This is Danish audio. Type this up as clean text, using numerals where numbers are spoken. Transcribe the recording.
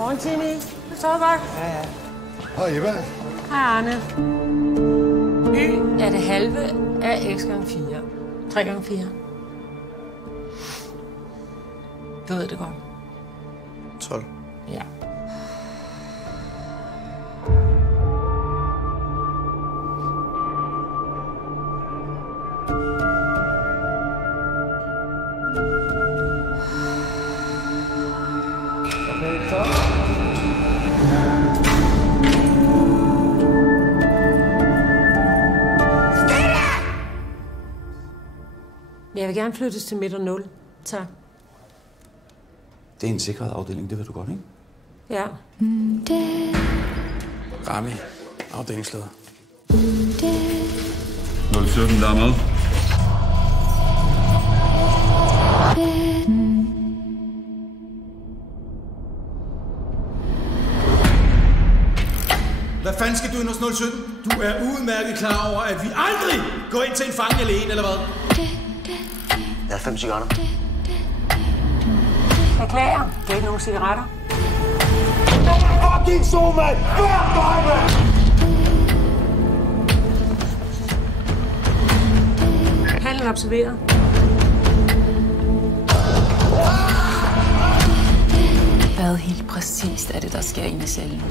Godmorgen, Timmy. Du sover godt? Ja. Hej, Eva. Hej, Arne. Y er det halve af x gange 4. 3 gange 4. Du ved det godt. 12. Ja. Jeg vil gerne flyttes til midt og 0. Tak. Det er en sikret afdeling, det ved du godt, ikke? Ja. Rami, afdelingsleder. 017, der er med. Hvad fanden skal du ind hos 017? Du er udmærket klar over, at vi aldrig går ind til en fange alene, eller hvad? Jeg har 5 cigaretter. Beklager. Det er ikke nogen cigaretter. Fucking så, mand! Hver dig, mand! Handlen observeret. Hvad helt præcist er det, der sker inde i cellen?